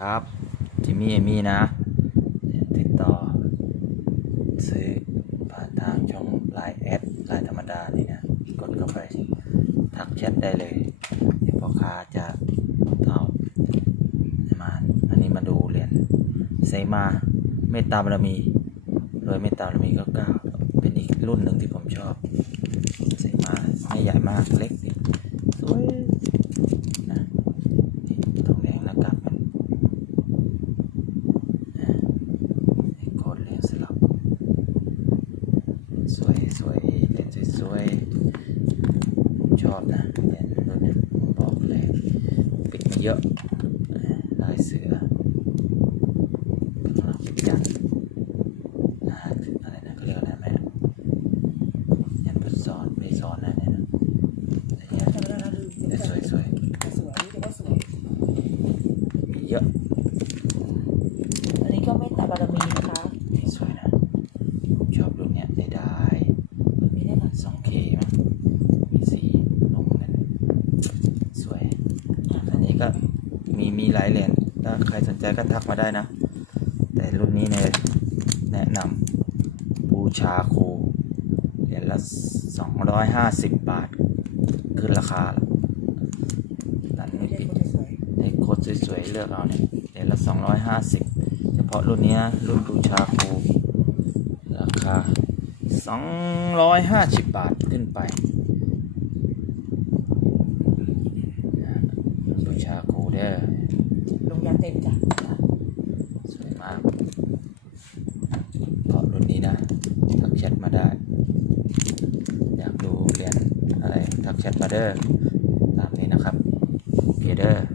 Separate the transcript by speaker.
Speaker 1: ครับจิมมี่เอมี่นะ ติดต่อ ซื้อผ่านทางช่องไลน์แอดไลน์ธรรมดานี่นะ กดเข้าไป ทักแชทได้เลยเดี๋ยวพ่อค้าจะเอามาอันนี้มาดูเหรียญไซมาเมตตาบารมีรวยเมตตาบารมีก็เก้าเป็นอีกรุ่นหนึ่งที่ผมชอบไซมาไม่ใหญ่มากเล็กดิสวยนะนี่ทองแดงหน้ากากมัน โคตรเหรียญสลับ สวยสวยเหรียญสวยๆชอบนะเหรียญรุ่นนี้ผมบอกเลยปิดมา เยอะลายเสือข้างหลังเป็นยันนะอะไรนะเขาเรียกอะไรแม่ยันพุทธซ้อนไม่ซ้อนนะเนี่ยนะแต่ยัน
Speaker 2: จำได้แล้วลืม
Speaker 1: แต่สวยสวย
Speaker 2: สวยนี่ก็สวย
Speaker 1: ๆมีเยอะ
Speaker 2: อันนี้ก็ไม่ตาบารมีนะคะ
Speaker 1: นี่สวยนะผมชอบรุ่นเนี้ยได้ได้
Speaker 2: มีได้หลาย
Speaker 1: สองเคมั้งมีสีลงนั้นสวย อันนี้ ก็มีมีหลายเหรียญถ้าใครสนใจก็ทักมาได้นะ แต่รุ่นนี้เนี่ยแนะนำบูชาครูเหรียญละสองร้อยห้าสิบบาท ขึ้นราคาแล้วดัน
Speaker 2: ไม่
Speaker 1: ไม่
Speaker 2: ได้
Speaker 1: ปิด
Speaker 2: คนสวย
Speaker 1: ในโคตรสวยๆ เลือกเอาเนี่ยเหรียญละสองร้อยห้าสิบเฉพาะรุ่นเนี้ยรุ่นบูชาครูราคาสองร้อยห้าสิบบาทขึ้นไป เด้อ
Speaker 2: ลงยางเต็มจ้ะ
Speaker 1: สวยมากเพราะรุ่นนี้นะทักแชทมาได้ อยากดูเรียนอะไรทักแชทมาเด้อตามนี้นะครับเคเด้อ